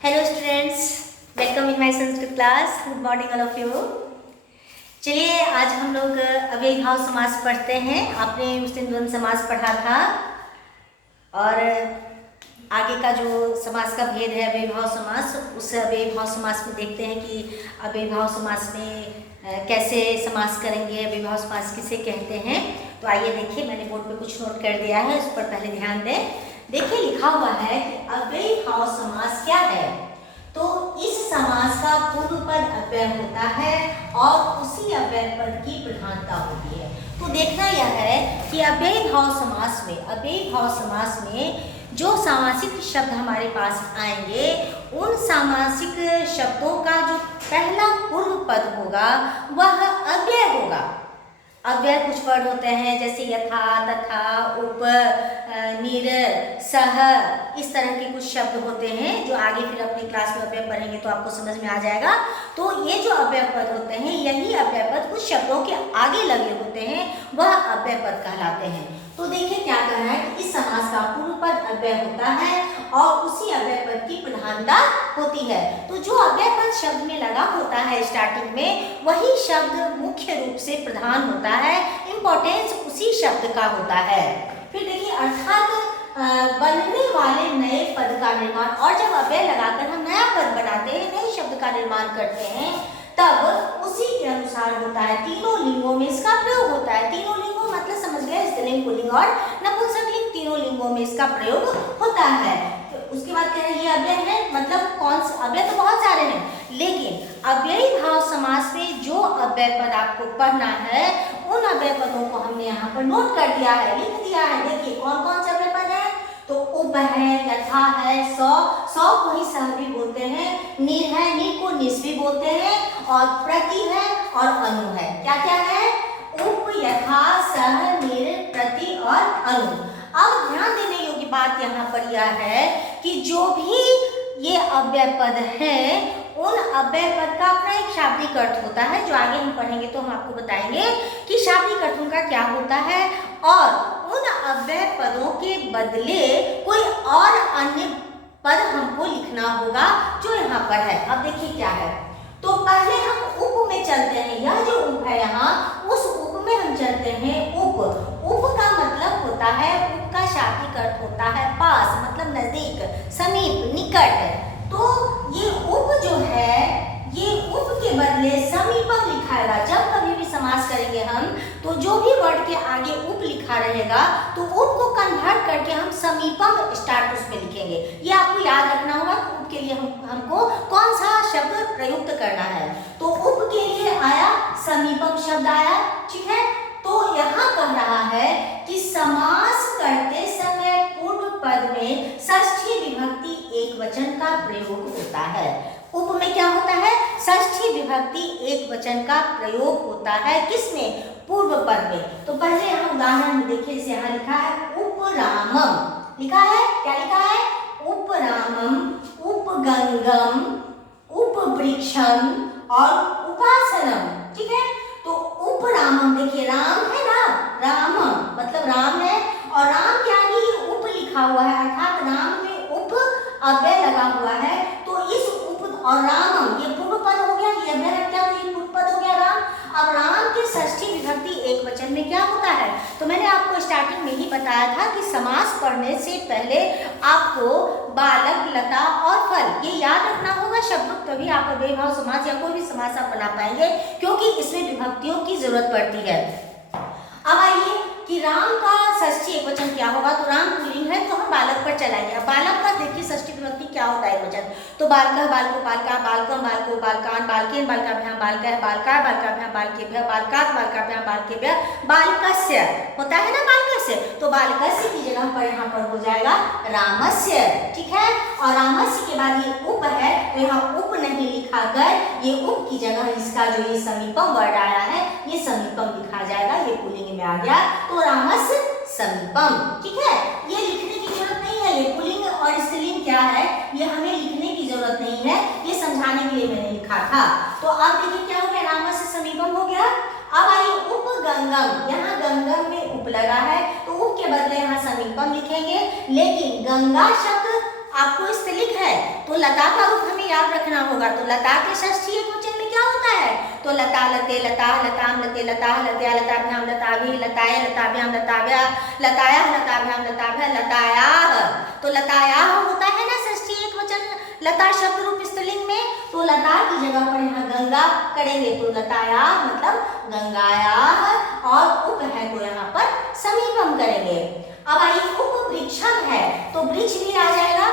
Hello students, welcome in my Sanskrit class. Good morning all of you. चलिए आज हम लोग अव्ययीभाव समास पढ़ते हैं। आपने उस दिन द्वंद्व समास पढ़ा था और आगे का जो समास का भेद है अव्ययीभाव समास, उस अव्ययीभाव समास में देखते हैं कि अव्ययीभाव समास में कैसे समास करेंगे, अव्ययीभाव समास किसे कहते हैं। तो आइए देखिए, मैंने बोर्ड पे कुछ नोट कर दिया है, उस पर पहले ध्यान दें। देखिए लिखा हुआ है कि अव्ययीभाव समास क्या है। तो इस समास का पूर्व पद अव्यय होता है और उसी अव्यय पद की प्रधानता होती है। तो देखना यह है कि अव्ययीभाव समास में जो सामासिक शब्द हमारे पास आएंगे, उन सामासिक शब्दों का जो पहला पूर्व पद होगा वह अव्यय होगा। अव्यय कुछ वर्ड होते हैं जैसे यथा, तथा, उप, निर, सह, इस तरह के कुछ शब्द होते हैं जो आगे फिर अपनी क्लास में अव्यय पढ़ेंगे तो आपको समझ में आ जाएगा। तो ये जो अव्यय पद होते हैं, यही अव्यय पद कुछ शब्दों के आगे लगे होते हैं, वह अव्यय पद कहलाते हैं। तो देखिए क्या कहना है कि इस समास का पूर्व पद अव्यय होता है और उसी अव्यय पद की प्रधानता होती है। तो जो अव्यय पद शब्द में लगा होता है स्टार्टिंग में, वही शब्द मुख्य रूप से प्रधान होता है, इंपॉर्टेंस उसी शब्द का होता है। फिर देखिए अर्थात बनने वाले नए पद का निर्माण, और जब अव्यय लगाकर हम नया पद बनाते हैं, नए शब्द का निर्माण करते हैं, तब उसी के अनुसार होता है। तीनों लिंगों में इसका प्रयोग होता है। तीनों लिंगों मतलब समझ गए, स्त्रीलिंग, पुल्लिंग और नपुंसकलिंग, तीनों लिंगों में इसका प्रयोग होता है। तो उसके बाद कह रहे हैं ये अव्यय है, मतलब कौन से अव्यय? तो बहुत सारे हैं, लेकिन अव्ययीभाव समास में जो अव्यय पद आपको पढ़ना है, उन अव्यय पदों को हमने यहाँ पर नोट कर दिया है, लिख दिया है। देखिए कौन कौन से अव्यय पद है। तो उप है, यथा है, सौ को ही सह भी बोलते हैं, निर है, निर को निस भी बोलते हैं, और प्रति है और अनु है। क्या क्या है? उप, यथा, सह, निर, प्रति और अनु। अब ध्यान देने योग्य बात यहाँ पर यह है कि जो भी ये अव्यय पद हैं, उन अव्यय पद का अपना एक शाब्दिक अर्थ होता है, जो आगे हम पढ़ेंगे तो हम आपको बताएंगे कि शाब्दिक अर्थ उनका क्या होता है, और उन अव्यय पदों के बदले कोई और अन्य पद हमको लिखना होगा जो यहाँ पर है। अब देखिए क्या है। तो पहले हम उप में चलते हैं। यह जो उप है यहाँ, उस उप में हम चलते हैं। उप, उप का मतलब होता है, उप का शाब्दिक अर्थ होता है पास, मतलब नजदीक, समीप, निकट। तो ये उप जो है, ये उप के बदले समीपम लिखाएगा। जब कभी भी समास करेंगे हम, तो जो भी वर्ड के आगे उप लिखा रहेगा, तो उप को कन्वर्ट करके हम समीपम स्टार्ट उसमें लिखेंगे। ये आपको याद रखना होगा कि उप के लिए हमको कौन सा शब्द प्रयुक्त करना है। तो उप के लिए आया समीपम शब्द आया, ठीक है। तो यहाँ कह रहा है कि समास करते समय पूर्व पद में षष्ठी विभक्ति एकवचन का प्रयोग होता है। उप में क्या होता है? षष्ठी विभक्ति एकवचन का प्रयोग होता है। किसमें? पूर्व पद में। तो पहले यहाँ उदाहरण में देखिए, इसे यहाँ लिखा है उपरामम, लिखा है, क्या लिखा है? उपरामम, उपगंगम, उपवृक्षम और उपासनम, ठीक है। तो उपरामम, देखिए राम है ना, राम मतलब राम है, और राम के आगे ये उप लिखा हुआ है, अर्थात राम में उप अव्यय लगा हुआ है। तो इस उप और रामम, ये पूर्व पद हो गया, ये अव्यय रख दिया, तो ये पूर्व पद हो गया राम। अब राम के षष्ठी विभक्ति एक वचन में क्या होता है? तो मैंने आपको स्टार्टिंग में ही बताया था कि समास पढ़ने से पहले आपको बालक, लता और फल, ये याद रखना होगा शब्द, तभी आप अव्ययीभाव समास या कोई भी समास आप बना पाएंगे, क्योंकि इसमें विभक्तियों की जरूरत पड़ती है। अब आइए कि राम का षष्ठी एकवचन क्या होगा। तो राम पुल्लिंग है, तो हम बालक पर चलाएंगे। अब बालक का देखिए षष्ठी विभक्ति क्या होता है एकवचन। तो बालकः, बालको, बालिका, बालकम, बालको, बालकान, बालकेन, बालिकाभ्याम, बालकः, बालकाः, बालिकाभ्याम, बालकेभ्यः, बालकात्, बालिकाभ्याम, बालकेभ्यः, बालकस्य होता है ना, बालकस्य। तो बालकस्य की जगह पर यहाँ पर हो जाएगा रामस्य, ठीक है। और रामस्य के बाद ये उप है, तो यहाँ उप नहीं लिखा कर ये उप की जगह इसका जो ये समीपम वर्ड आया है, ये समीपम लिखा जाएगा। ये पुल्लिंग में आ गया, तो रामस्य समीपम, ठीक है। ये लिखने की जरूरत नहीं है, ये पुल्लिंग और स्त्रीलिंग क्या है, ये हमें लिखने की जरूरत नहीं है, ये समझाने के लिए मैंने लिखा था। तो अब देखिए क्या हो गया, रामस्य समीपम हो गया। अब आइए उपगंगम, यहाँ गंगम में उप लगा है, तो उप के बदले यहाँ समीपम लिखेंगे, लेकिन गंगा शब्द आपको स्थलिक है तो लता का रूप हमें याद रखना होगा। तो लता के षष्ठी एकवचन में क्या होता है? तो लता लते लता लताम लते लता लत्या लताभ्याम लताभि लताय लताभ्याम लताभ्या लताया लताभ्याम लताभ्या लतायाः। तो लतायाः होता है ना षष्ठी एकवचन लता शब्द रूप स्त्रीलिंग में। तो लता की जगह पर यहाँ गंगा करेंगे तो लतायाः मतलब गंगायाः, और उप है तो यहाँ पर समीपम करेंगे। अब आइए उपवृक्षम है तो वृक्ष भी आ जाएगा,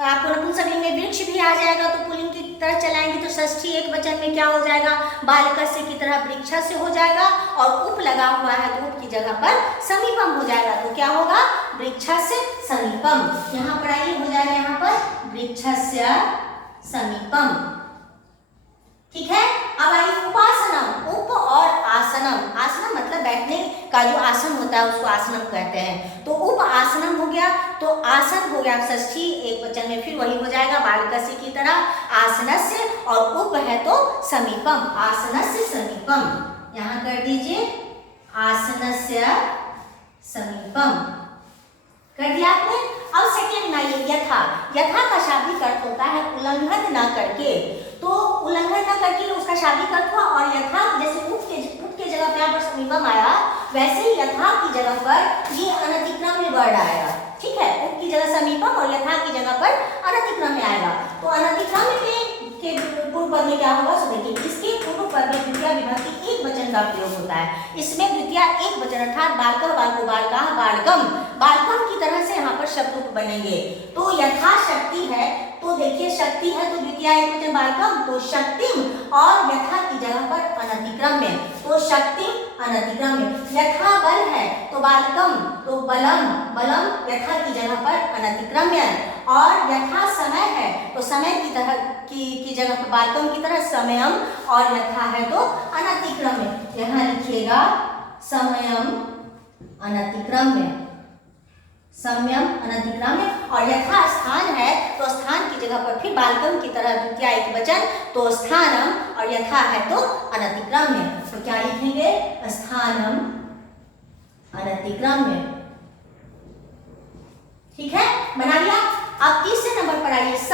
आपको नपुंसकलिंग में वृक्ष भी आ जाएगा। तो पुल्लिंग की तरह चलाएंगे तो षष्ठी एकवचन में क्या हो जाएगा? बालकस्य की तरह वृक्षस्य हो जाएगा, और उप लगा हुआ है तो उप की जगह पर समीपम हो जाएगा। तो क्या होगा? वृक्षस्य समीपम। यहाँ पर आइए हो जाएगा यहाँ पर वृक्षस्य समीपम। ठीक है। अब आइए उपासनम। उप और आसनम। आसनम मतलब बैठने का जो आसन होता है उसको आसनम कहते हैं। तो उप आसनम हो गया तो आसन हो गया षष्ठी एकवचन में, फिर वही हो जाएगा बालकस्य की तरह आसनस्य, और उप है तो समीपम, आसनस्य समीपम। यहाँ कर दीजिए आसनस्य समीपम, कर दिया आपने। अब सेकेंड में आइए यथा। यथा का शाब्दिक अर्थ होता है उल्लंघन न करके। तो उल्लंघन न करके उसका शाब्दिक अर्थ हुआ, और यथा जैसे उप के जगह पे यहाँ पर समीपम आया, वैसे ही यथा की जगह पर ये अनतिक्रम में वर्ड आएगा। ठीक है, उप की जगह समीपम और यथा की जगह पर अनतिक्रम में आएगा। तो अनतिक्रम के पूर्व पद में क्या होगा? सो देखिए, इसके पूर्व पद में द्वितीय विभक्ति एक वचन का प्रयोग होता है। इसमें द्वितीय एक वचन अर्थात बालकः बालको बालकाः बालकम, बालकम की तरह से यहाँ पर शब्द बनेंगे। तो यथा शक्ति है तो देखिए शक्ति है तो द्वितीय एक वचन बालकम, तो शक्तिम, और यथा की जगह पर अनतिक्रम में, तो शक्तिम अनतिक्रम में। यथा बल है तो बालकम, तो बलम, बलम यथा की जगह पर अनतिक्रम में। और यथा समय है तो समय की तरह की जगह पर बालकम की तरह समयम, और यथा है तो अनतिक्रम में। यहाँ लिखिएगा समयम अनतिक्रम में, सम्यम अनतिक्रम में। और यथा स्थान है तो स्थान की जगह पर फिर बालकम की तरह द्वितीय एक वचन, तो स्थानम, और यथा है तो अनतिक्रम में। तो क्या लिखेंगे? स्थानम अनतिक्रम में। ठीक है, बना लिया। अब तीसरे नंबर पर आइए स।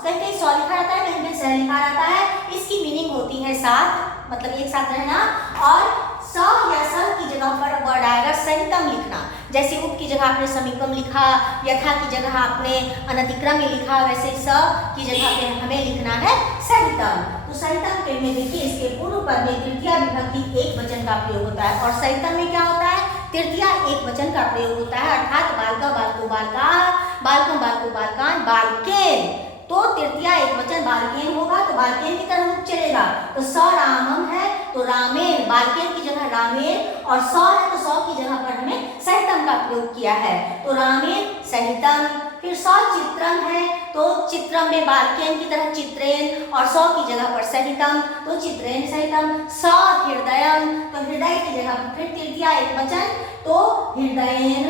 कहीं कहीं स लिखा रहता है, कहीं कहीं स लिखा रहता है। इसकी मीनिंग होती है साथ, मतलब एक साथ रहना। और स या स की जगह पर वर्ड आएगा सहितम लिखना। जैसे उप की जगह आपने समीपम लिखा, यथा की जगह आपने अनतिक्रम में लिखा, वैसे स की जगह पे हमें लिखना है सहितम। तो सहितम के में देखिए इसके पूर्व पद में तृतीय विभक्ति एक वचन का प्रयोग होता है, और सहितम में क्या होता है? तृतीय एक वचन का प्रयोग होता है, अर्थात बालका बालको बालकाः बालकम बालको बालकान् बालकेन। तो तृतीय एक वचन बालकेन होगा तो बालकेन की तरह रूप चलेगा। तो स रामम है तो रामेन, बालकेन की जगह रामेन, और स है तो स की जगह पर हमें सहितम का प्रयोग किया है, तो रामेन सहितम। फिर स चित्रम है तो चित्रम में बालकेन की तरह चित्रेन, और स की जगह पर सहितम तो चित्रेन सहितम। स हृदयम तो हृदय की जगह पर फिर तृतीय एक वचन, तो हृदयेन,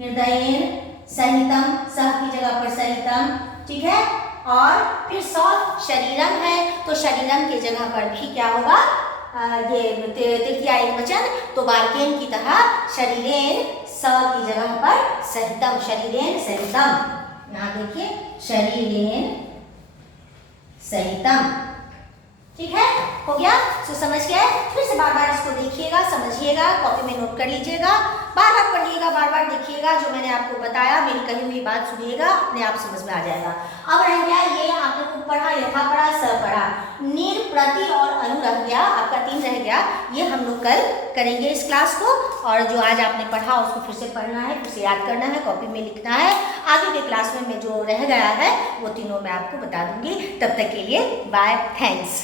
हृदयेन सहितम, सह की जगह पर सहितम। ठीक है। और फिर शरीरम है तो शरीरम के जगह पर भी क्या होगा? ये तृतीय एक वचन, तो बालकेन की तरह शरीरेन, स की जगह पर सहितम, शरीरेन सहितम। यहाँ देखिए शरीरेन सहितम। ठीक है, हो गया। सो समझ गए। फिर से बार बार इसको देखिएगा, समझिएगा, कॉपी में नोट कर लीजिएगा, बार बार पढ़िएगा, बार बार देखिएगा, जो मैंने आपको बताया मेरी कही हुई बात सुनिएगा, अपने आप समझ में आ जाएगा। अब रह गया ये आपने खूब पढ़ा, यथा पढ़ा, स पढ़ा, निर, प्रति और अनु रह गया, आपका 3 रह गया। ये हम लोग कल करेंगे इस क्लास को, और जो आज आपने पढ़ा उसको फिर से पढ़ना है, फिर से याद करना है, कॉपी में लिखना है। आगे के क्लास में जो रह गया है वो तीनों मैं आपको बता दूंगी। तब तक के लिए बाय, थैंक्स।